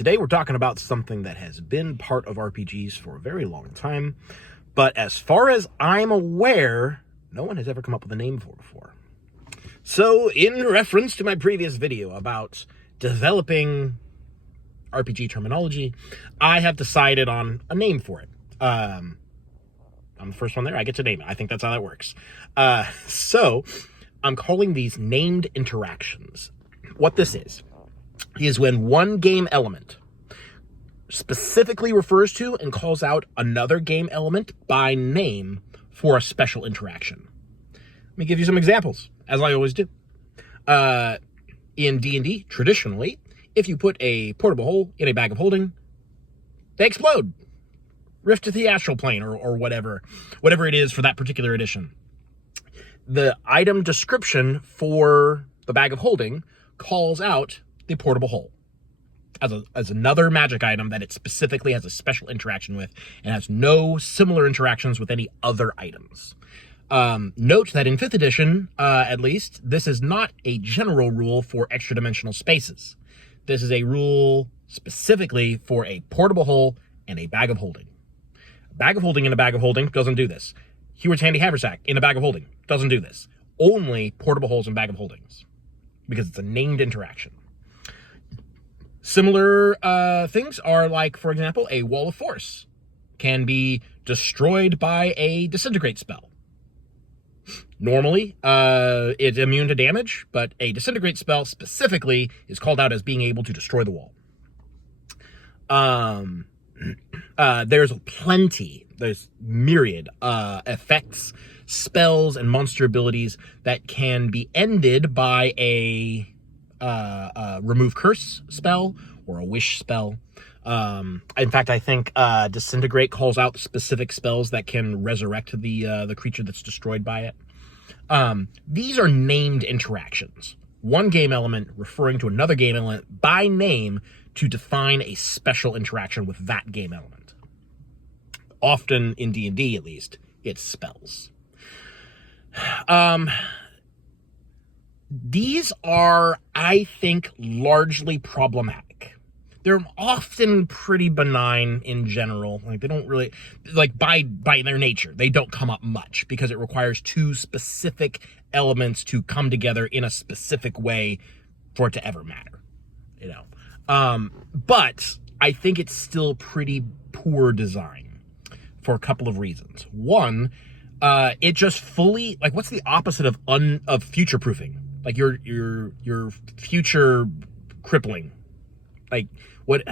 Today we're talking about something that has been part of RPGs for a very long time, but as far as I'm aware, no one has ever come up with a name for it before. So, in reference to my previous video about developing RPG terminology, I have decided on a name for it. I'm the first one there, I get to name it. I think that's how that works. So, I'm calling these named interactions. What this is when one game element specifically refers to and calls out another game element by name for a special interaction. Let me give you some examples, as I always do. In D&D, traditionally, if you put a portable hole in a bag of holding, they explode. Rift to the astral plane or whatever it is for that particular edition. The item description for the bag of holding calls out the portable hole as another magic item that it specifically has a special interaction with and has no similar interactions with any other items. Note that in 5th edition, at least, this is not a general rule for extra-dimensional spaces. This is a rule specifically for a portable hole and a bag of holding. A bag of holding in a bag of holding doesn't do this. Heward's Handy Haversack in a bag of holding doesn't do this. Only portable holes and bag of holdings, because it's a named interaction. Similar things are like, for example, a wall of force can be destroyed by a disintegrate spell. Normally, it's immune to damage, but a disintegrate spell specifically is called out as being able to destroy the wall. There's myriad effects, spells, and monster abilities that can be ended by a remove curse spell or a wish spell. In fact, I think disintegrate calls out specific spells that can resurrect the creature that's destroyed by it. These are named interactions. One game element referring to another game element by name to define a special interaction with that game element. Often in D&D, at least, it's spells. These are, I think, largely problematic. They're often pretty benign in general. Like, they don't really, like, by their nature, they don't come up much because it requires two specific elements to come together in a specific way for it to ever matter, you know. But I think it's still pretty poor design for a couple of reasons. One, it just fully, like, what's the opposite of future-proofing? Like, your future crippling. Like, what?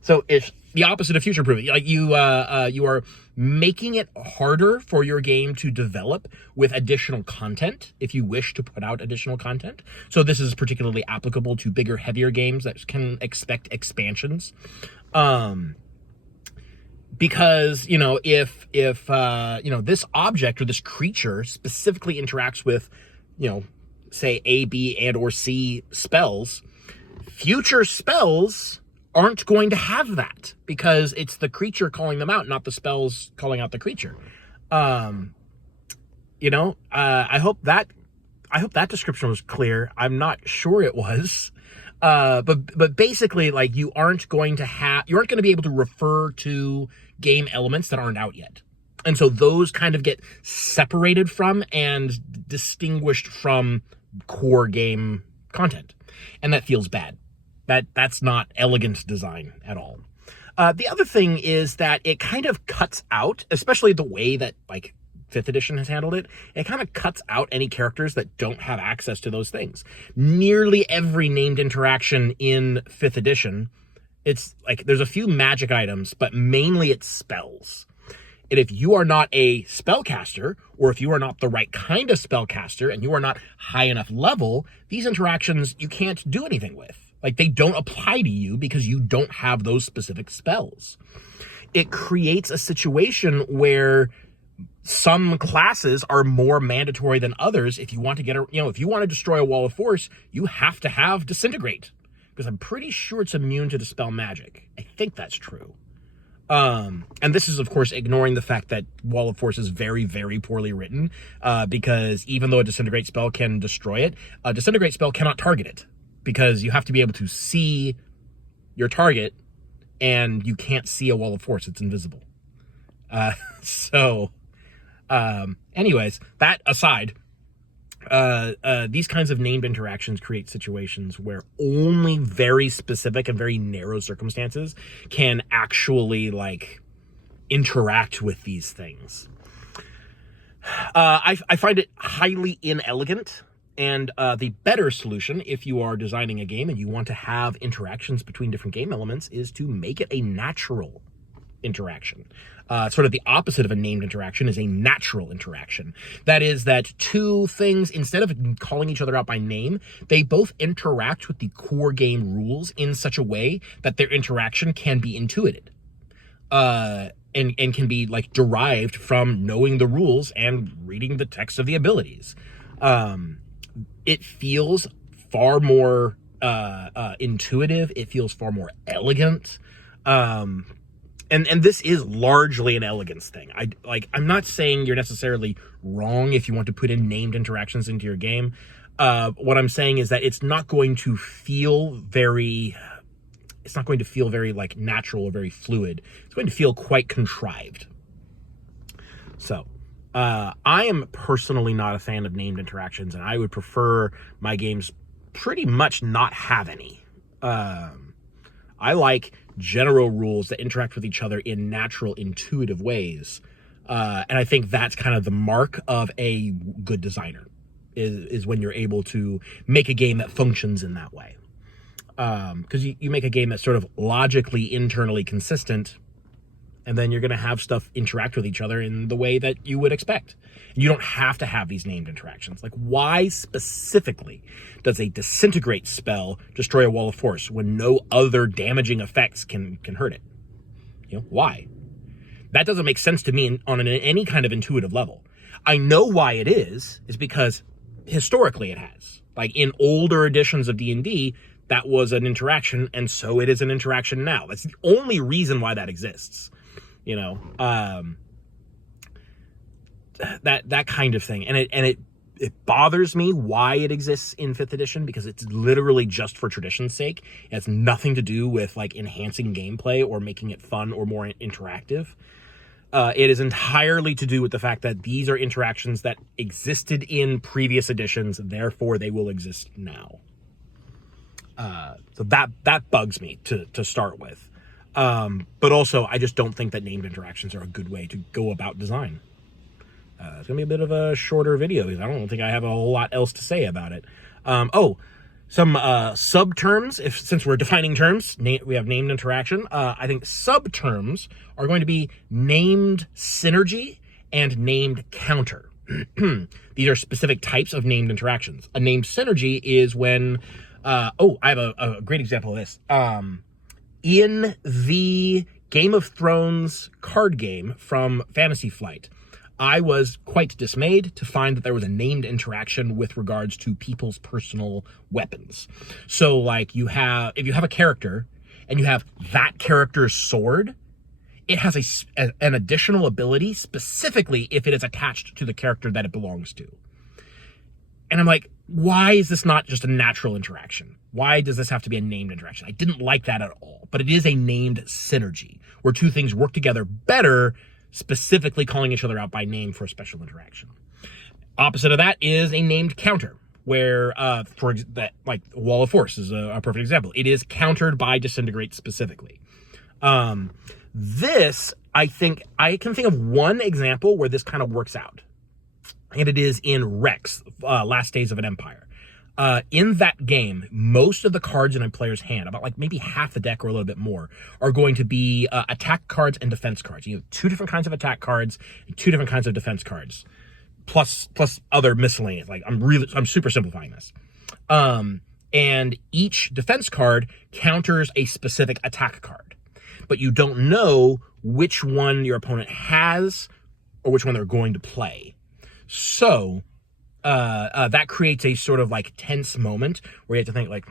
So it's the opposite of future-proofing. Like, you are making it harder for your game to develop with additional content if you wish to put out additional content. So this is particularly applicable to bigger, heavier games that can expect expansions. Because, you know, if this object or this creature specifically interacts with, you know, say A, B, and or C spells, future spells aren't going to have that because it's the creature calling them out, not the spells calling out the creature. I hope that description was clear. I'm not sure it was. But basically, like, you aren't going to be able to refer to game elements that aren't out yet. And so those kind of get separated from and distinguished from core game content. And that feels bad. That's not elegant design at all. The other thing is that it kind of cuts out, especially the way that, like, 5th edition has handled it, it kind of cuts out any characters that don't have access to those things. Nearly every named interaction in 5th edition, it's like there's a few magic items, but mainly it's spells. And if you are not a spellcaster, or if you are not the right kind of spellcaster and you are not high enough level, these interactions you can't do anything with. Like, they don't apply to you because you don't have those specific spells. It creates a situation where some classes are more mandatory than others. If you want to if you want to destroy a wall of force, you have to have disintegrate, because I'm pretty sure it's immune to dispel magic. I think that's true. And this is, of course, ignoring the fact that Wall of Force is very, very poorly written, because even though a disintegrate spell can destroy it, a disintegrate spell cannot target it, because you have to be able to see your target and you can't see a wall of force. It's invisible. So anyways, that aside, these kinds of named interactions create situations where only very specific and very narrow circumstances can actually like interact with these things. I find it highly inelegant, and the better solution, if you are designing a game and you want to have interactions between different game elements, is to make it a natural interaction. Sort of the opposite of a named interaction is a natural interaction. That is that two things, instead of calling each other out by name, they both interact with the core game rules in such a way that their interaction can be intuited. And can be like derived from knowing the rules and reading the text of the abilities. It feels far more intuitive. It feels far more elegant. And this is largely an elegance thing. I'm not saying you're necessarily wrong if you want to put in named interactions into your game. What I'm saying is that it's not going to feel very like natural or very fluid. It's going to feel quite contrived. So, I am personally not a fan of named interactions, and I would prefer my games pretty much not have any. I like general rules that interact with each other in natural, intuitive ways. And I think that's kind of the mark of a good designer, is when you're able to make a game that functions in that way. Because you make a game that's sort of logically, internally consistent, and then you're going to have stuff interact with each other in the way that you would expect. You don't have to have these named interactions. Like, why specifically does a disintegrate spell destroy a wall of force when no other damaging effects can hurt it? You know, why? That doesn't make sense to me on any kind of intuitive level. I know why it is because historically it has. Like, in older editions of D&D, that was an interaction, and so it is an interaction now. That's the only reason why that exists. You know, that kind of thing. And it bothers me why it exists in 5th edition, because it's literally just for tradition's sake. It has nothing to do with like enhancing gameplay or making it fun or more interactive. It is entirely to do with the fact that these are interactions that existed in previous editions, therefore they will exist now. So that bugs me to start with. But also, I just don't think that named interactions are a good way to go about design. It's going to be a bit of a shorter video because I don't think I have a whole lot else to say about it. Some sub-terms, since we're defining terms, we have named interaction. I think sub-terms are going to be named synergy and named counter. These are specific types of named interactions. A named synergy is when... I have a great example of this. In the Game of Thrones card game from Fantasy Flight, I was quite dismayed to find that there was a named interaction with regards to people's personal weapons. So, like, if you have a character and you have that character's sword, it has an additional ability, specifically if it is attached to the character that it belongs to. And I'm like, why is this not just a natural interaction? Why does this have to be a named interaction? I didn't like that at all, but it is a named synergy where two things work together better, specifically calling each other out by name for a special interaction. Opposite of that is a named counter, where like Wall of Force is a perfect example. It is countered by disintegrate specifically. This, I think, I can think of one example where this kind of works out. And it is in Rex, Last Days of an Empire. In that game, most of the cards in a player's hand, about like maybe half the deck or a little bit more, are going to be attack cards and defense cards. You have two different kinds of attack cards and two different kinds of defense cards, plus other miscellaneous. Like, I'm super simplifying this. And each defense card counters a specific attack card, but you don't know which one your opponent has or which one they're going to play. So that creates a sort of like tense moment where you have to think like,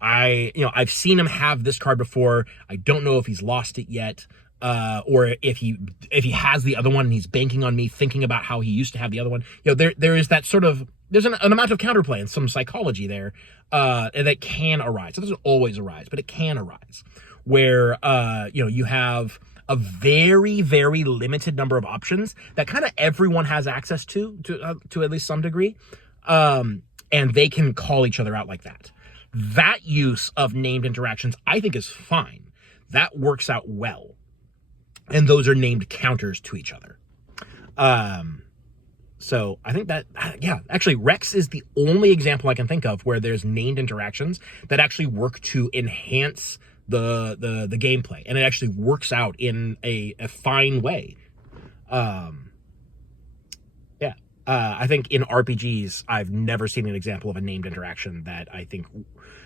I've seen him have this card before. I don't know if he's lost it yet, or if he has the other one and he's banking on me thinking about how he used to have the other one. You know, there is that sort of, there's an amount of counterplay and some psychology there that can arise. It doesn't always arise, but it can arise. where you have a very, very limited number of options that kind of everyone has access to at least some degree, and they can call each other out like that. That use of named interactions, I think, is fine. That works out well, and those are named counters to each other. So I think that, yeah, actually Rex is the only example I can think of where there's named interactions that actually work to enhance the gameplay, and it actually works out in a fine way. I think in RPGs, I've never seen an example of a named interaction that I think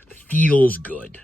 feels good.